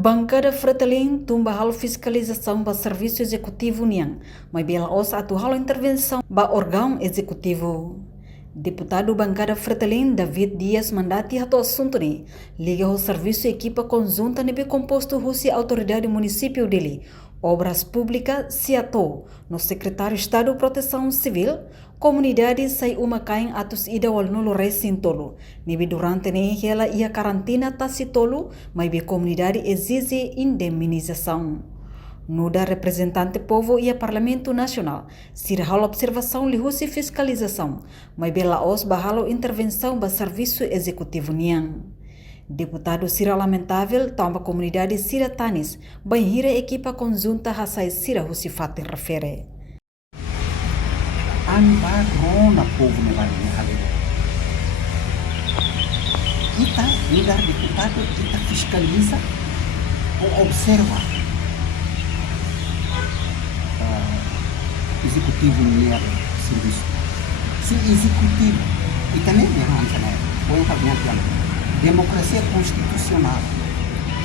Bancada Fretilin tumba halo fiscalização ba serviço executivo niang, mas bela os atu halo intervenção ba órgão executivo. Deputado Bancada Fretilin David Dias mandati hato assunto ni liga o serviço equipa conjunta nebe composto Rússia autoridade município dele, obras públicas Siato, no secretário Estado Proteção Civil, comunidade sai uma cain atus ida wal nulo resintolo. Nebe durante ne ela ia karantina tasitolo, mas be comunidade exige indemnização. Nuda representante povo e Parlamento Nacional, sira halo observação lihusi fiscalização, mas bela os bahalo intervenção ba serviço executivo niang. Deputado sira lamentável tamba comunidade sira tanis, banhira equipa conjunta hasai sira husi fatin refere. Anda rona povo ne vai hali. Kita lugar deputado kita fiscaliza ou observa executivo niar serviço. Se executivo e também yang sana, poin haknya yang demokrasia konstitusional.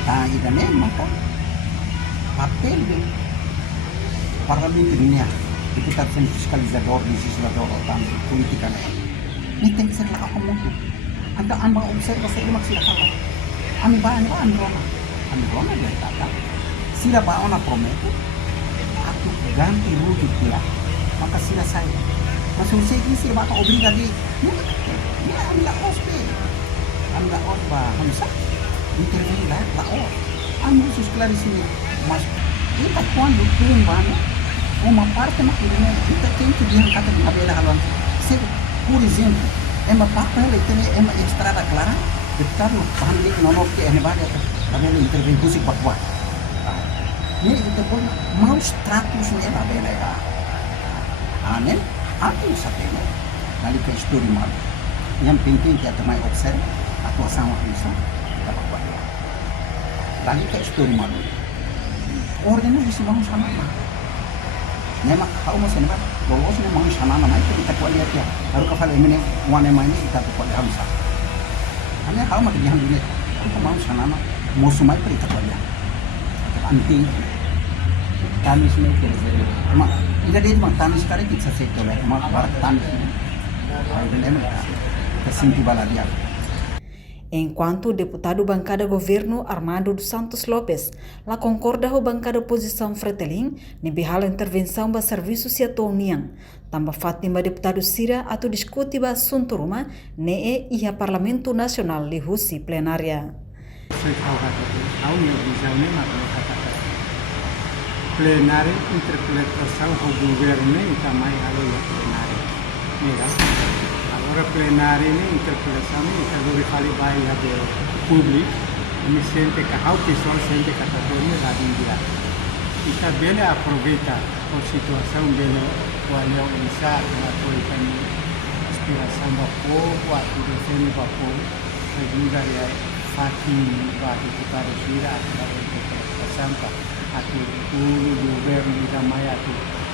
Tá e também maka papel do parlamento niar deputado sendo fiscalizador, legislador atau politika ini tem que ser lá como anda observa saya maksud apa Anrona dia kata sila ba ona prometo atau ganti rugi dia maka sila saya masuk saya ini sila ba obrigado ya anda osba hamsa interveni lá anda esclarecer mas kita quando tumbando uma parte maquilina kita tem que diangkat di abela haluan. Por exemplo, uma parte ela tem uma estrada clara, deputado panik nonok ke ene bade abela intervensi kuat. Ini itu pun mau status ne abela ya. Anen, aku sapena. Kali ke histori mal. Yang penting kita mai observe atau sama bisa dapat buat. Kali ke histori mal. Organisasi bang sama lah. Memang kau masih nampak, lolos memang sana nama itu kita kuat lihat ya. Baru kafal ini wane main kita kuat lihat hamsa. Hanya kau masih diam dulu. Kita mau sana nama, mau sumai kita kuat lihat. Anti tanis ni kita. Mak, ini dia mak tanis sekarang kita sektor lah. Mak barat tanis. Kalau dia mereka kesimpi bala dia. Enquanto o deputado bancada governo Armando dos Santos Lopes lá concorda com a bancada oposição Fretilin nebe hala intervenção ba serviço Siato niang tamba Fátima deputado Sira atau diskuti ba assunto ruma ne e Parlamento Nacional li husi plenária. Plenária interpretação do governo e também a plenária. Agora plenária ini interpelação kita dove kali bayi ada publik ini sente que how pessoal sente que está todo mundo lá dia kita bene aproveita a situação bene o anel iniciar na coisa inspiração do povo a tudo defende do povo segunda é fatin bagi kita resira através da interpretação a tudo o governo da maia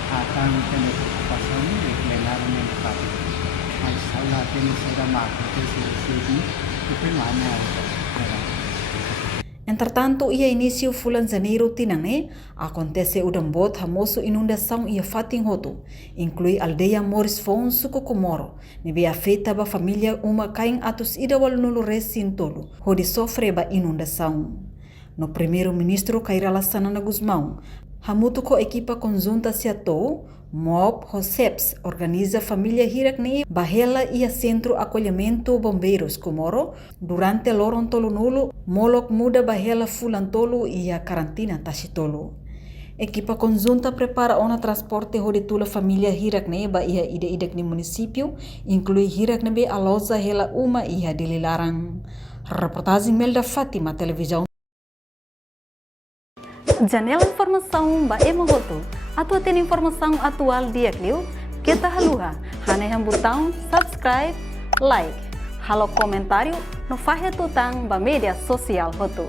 akan ter preocupação e plenária nem faz mas salah ini sudah makan sesi itu mana Entretanto, ia início fulan janeiro tinane, acontece o dambot hamoso inundação ia fatin hoto, inclui aldeia Morris Fon suku Komoro, nebe afeta ba família uma cain atus idawal nulo resintolo, hodi sofre ba inundação. No primeiro-ministro Kairala Sanana Guzmão, hamutu ko equipa conjunta Siato, MOB Joseps organiza família Hirakni Bahela e a Centro Acolhimento Bombeiros Komoro durante Lorontolo Nulo, Molok Muda Bahela Fulantolo e a Karantina Tashitolo. Equipa conjunta prepara ona transporte hoditula família Hirakni ba ia ide-idek ni município, inclui Hirakni be aloza hela uma ia dililarang. Reportagem Melda Fátima, televisão. Janela informação ba emohoto. Atau tem informação atual dia kliu, kita haluha, hane yang botão subscribe, like, halo comentário, no fahe tutang ba media sosial hotu.